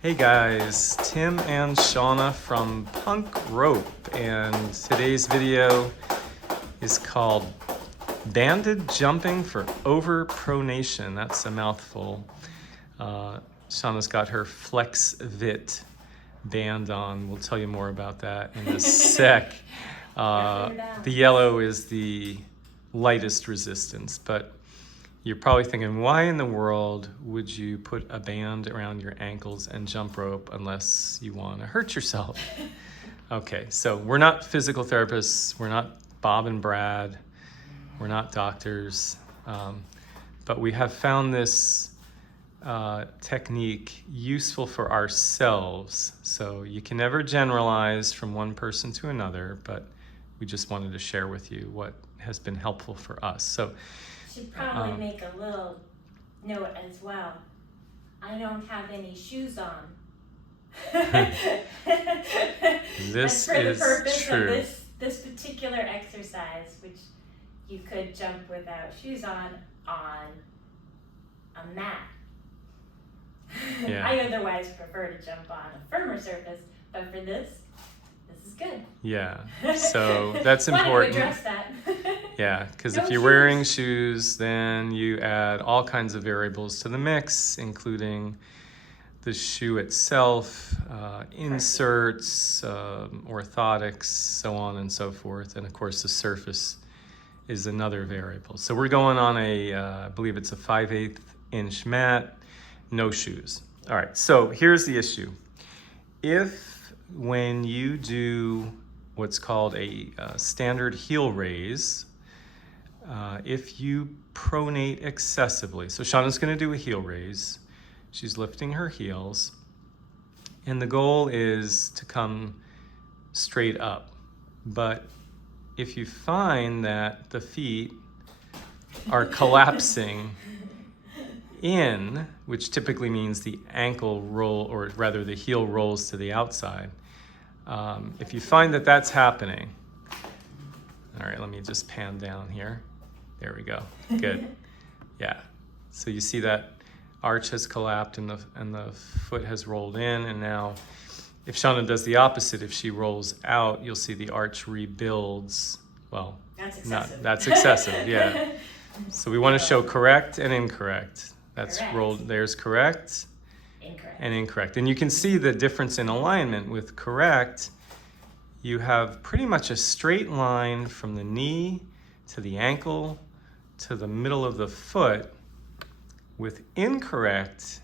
Hey guys, Tim and Shana from Punk Rope, and today's video is called Banded Jumping for Overpronation. That's a mouthful. Shana's got her Flexvit band on. We'll tell you more about that in a sec. The yellow is the lightest resistance, but you're probably thinking, why in the world would you put a band around your ankles and jump rope unless you want to hurt yourself? Okay, so we're not physical therapists, we're not Bob and Brad, we're not doctors, but we have found this technique useful for ourselves. So you can never generalize from one person to another, but we just wanted to share with you what has been helpful for us. So should probably make a little note as well. I don't have any shoes on. This for the is purpose true. of this particular exercise, which you could jump without shoes on a mat. Yeah. I otherwise prefer to jump on a firmer surface, but for this is good. Yeah, so that's important. Wanted to address that. Yeah, because No if you're shoes. wearing shoes, then you add all kinds of variables to the mix, including the shoe itself, inserts, orthotics, so on and so forth. And of course, the surface is another variable. So we're going on I believe it's a 5/8 inch mat, no shoes. All right, so here's the issue. If when you do what's called a standard heel raise, if you pronate excessively, so Shauna's going to do a heel raise. She's lifting her heels, and the goal is to come straight up. But if you find that the feet are collapsing in, which typically means the ankle roll, or rather the heel rolls to the outside, if you find that that's happening, all right, let me just pan down here. There we go. Good. Yeah. So you see that arch has collapsed and the foot has rolled in, and now if Shana does the opposite, if she rolls out, you'll see the arch rebuilds. Well, That's excessive. that's excessive, yeah. So we want to show correct and incorrect. That's Correct. rolled. There's correct Incorrect. and incorrect. And you can see the difference in alignment. With correct, you have pretty much a straight line from the knee to the ankle to the middle of the foot. With incorrect,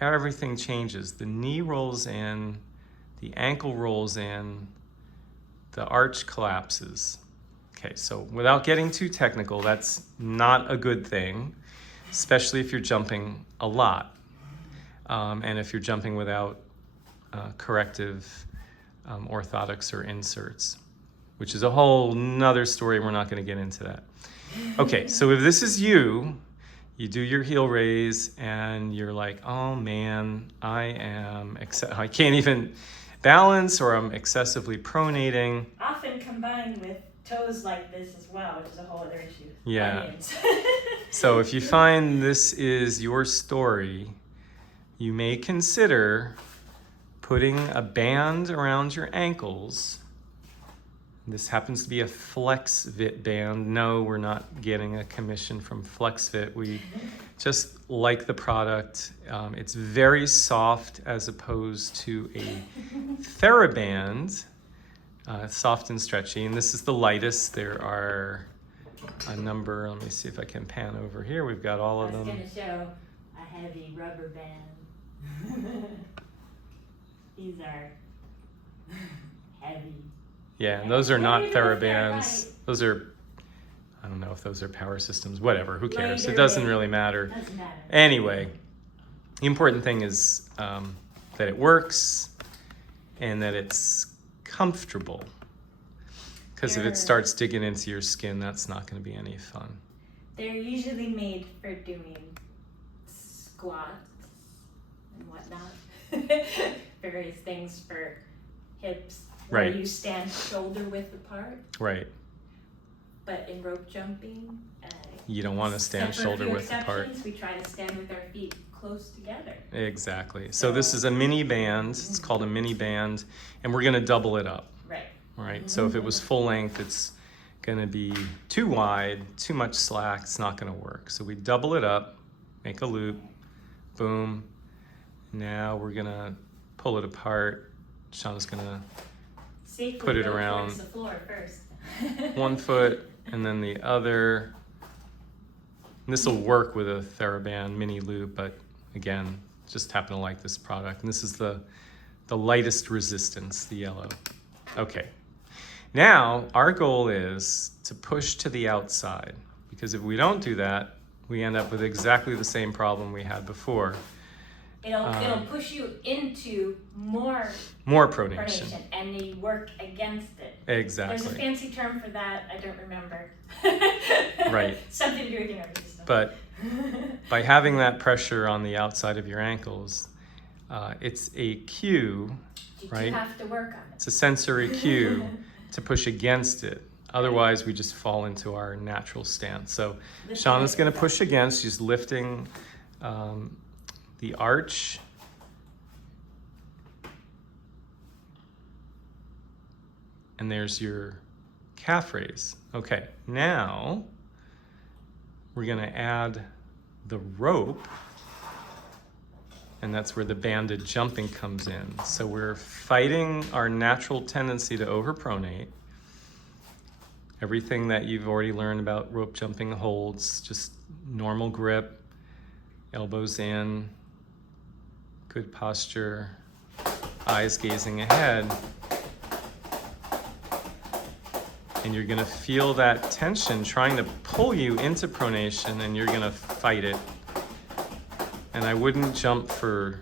everything changes. The knee rolls in, the ankle rolls in, the arch collapses. Okay, so without getting too technical, that's not a good thing, especially if you're jumping a lot, and if you're jumping without corrective orthotics or inserts, which is a whole nother story. We're not going to get into that. Okay, so if this is you do your heel raise and you're like, oh man, I can't even balance, or I'm excessively pronating. Often combined with toes like this as well, which is a whole other issue. Yeah. Onions. So if you find this is your story, you may consider putting a band around your ankles. This happens to be a Flexvit band. No, we're not getting a commission from Flexvit. We just like the product. It's very soft as opposed to a Theraband, soft and stretchy. And this is the lightest. There are a number. Let me see if I can pan over here. We've got all of them. I was going to show a heavy rubber band. These are heavy. Yeah, and those are not Maybe they're Therabands. Those are, I don't know if those are power systems, whatever, who cares? It Lighter doesn't weight. really matter. Doesn't matter. Anyway, the important thing is that it works and that it's comfortable. Because if it starts digging into your skin, that's not going to be any fun. They're usually made for doing squats and whatnot. Various things for hips. Where Right. you stand shoulder width apart. Right. But in rope jumping, You don't want to stand except for a shoulder few width apart. exceptions, we try to stand with our feet close together. Exactly. So this is a mini band. It's called a mini band, and we're going to double it up. Right. Right. So if it was full length, it's going to be too wide, too much slack. It's not going to work. So we double it up, make a loop, boom. Now we're going to pull it apart. Shana's going to Safely put it go around towards the floor first. one foot and then the other. This will work with a Theraband mini loop, but again, just happen to like this product. And this is the lightest resistance, the yellow. Okay. Now, our goal is to push to the outside, because if we don't do that, we end up with exactly the same problem we had before. It'll push you into more pronation. pronation, and you work against it. Exactly. There's a fancy term for that. I don't remember. Right. Something to do with your nervous system. But by having that pressure on the outside of your ankles, it's a cue, right? You have to work on it. It's a sensory cue to push against it. Otherwise, we just fall into our natural stance. So Shana's going to push against. She's lifting the arch. And there's your calf raise. Okay, now we're going to add the rope, and that's where the banded jumping comes in. So we're fighting our natural tendency to overpronate. Everything that you've already learned about rope jumping holds, just normal grip, elbows in, good posture, eyes gazing ahead. And you're gonna feel that tension trying to pull you into pronation, and you're gonna fight it. And I wouldn't jump for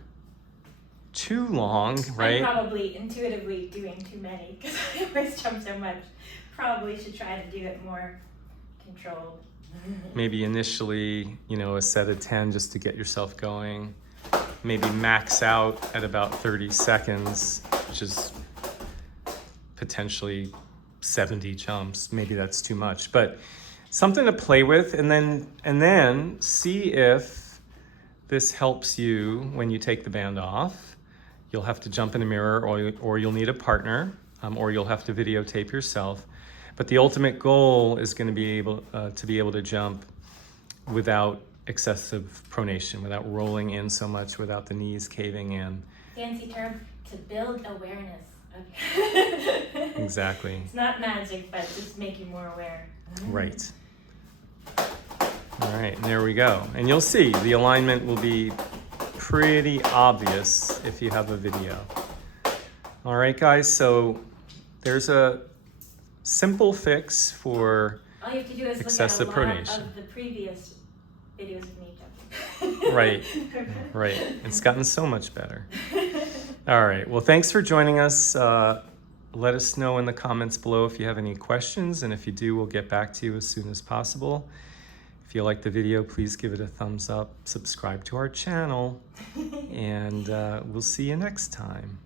too long, right? I'm probably intuitively doing too many because I always jump so much. Probably should try to do it more controlled. Maybe initially, a set of 10 just to get yourself going. Maybe max out at about 30 seconds, which is potentially 70 jumps. Maybe that's too much, but something to play with, and then see if this helps you when you take the band off. You'll have to jump in a mirror, or you'll need a partner, or you'll have to videotape yourself. But the ultimate goal is going to be able to jump without excessive pronation, without rolling in so much, without the knees caving in. Fancy term, to build awareness. Okay. Exactly. It's not magic, but just make you more aware. Right. All right, and there we go. And you'll see the alignment will be pretty obvious if you have a video. All right, guys, so there's a simple fix for all you have to do is excessive look at a lot pronation. of the previous videos of me jumping. Right. It's gotten so much better. All right, well, thanks for joining us. Let us know in the comments below if you have any questions, and if you do, we'll get back to you as soon as possible. If you like the video, please give it a thumbs up, subscribe to our channel, and we'll see you next time.